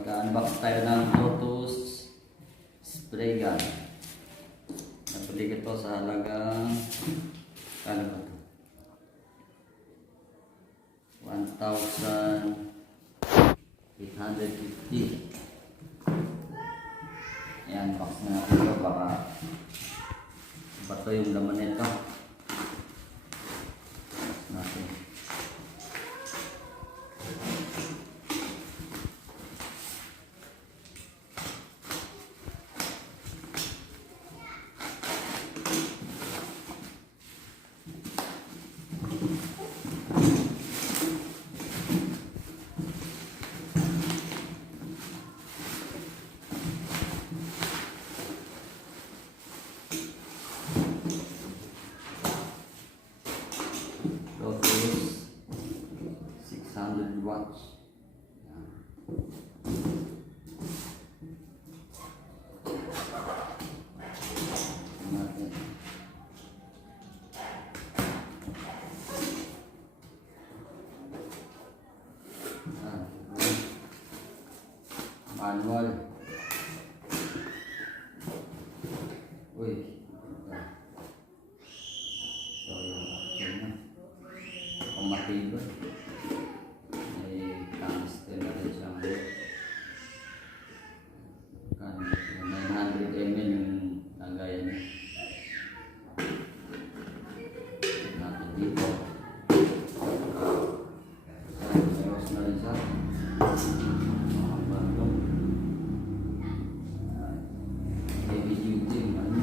Magka-unbox tayo ng Lotus spray gun. Nabili ko sa halagang ano ba ito? 1,850. Ayan, box na natin ito. Baka bato yung laman nito. Natin. Lotus 600 watts. Natin. Manual. Uy. So, yun na. Matibay. May tungsten na rin siyang 900 ml yung lagayan niya. Natin dito. Ayos na rin siya. Heavy duty yung ano.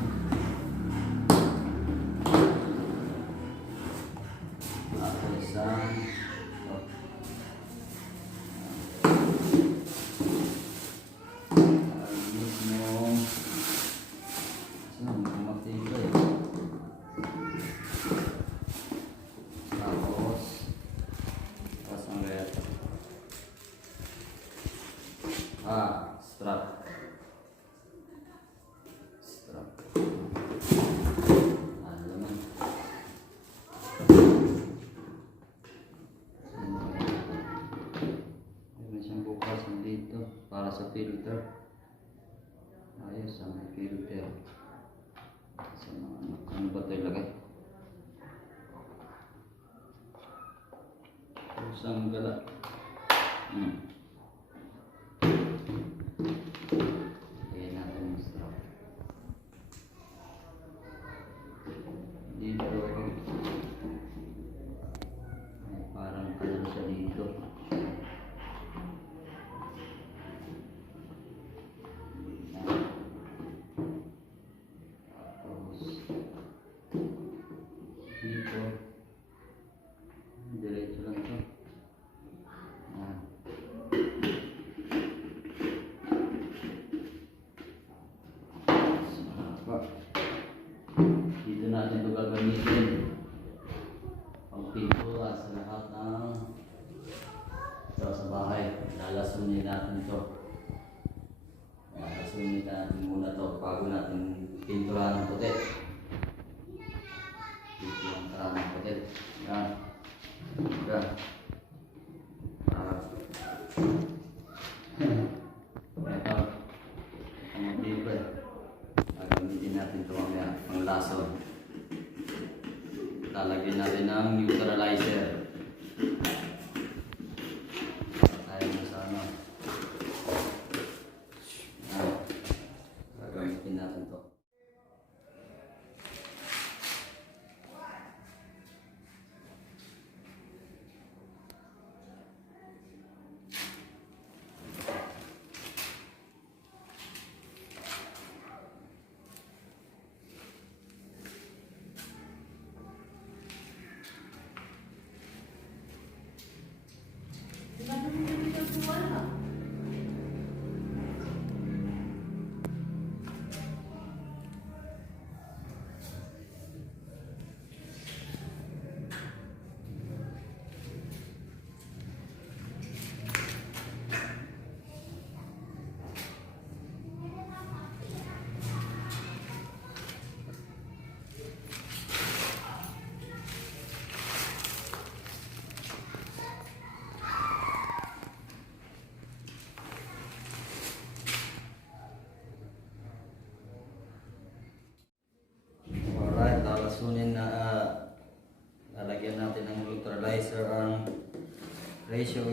Strap. Ano naman? Meron siyang bukasan dito para sa filter. Ayos ang filter. Sa mga ano ba ito ilagay? Isang gala. Lagyan natin yung strap. Dito ay parang kalaro siya dito. Tapos dito diretso lang ito. Dito natin ito gagamitin pang-pintura sa lahat ng ito sa bahay. Lalasunin natin ito. Lalasunin natin muna ito bago natin pinturahan ng puti. Pinturahan ng puti. Yan. Yan. Ito. Ang dito eh. Gagamitin natin ito mamaya pang lason. Lalagyan natin ng neutralizer. Tayo na sa ano. Gagamitin natin ito.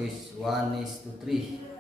is 1:3.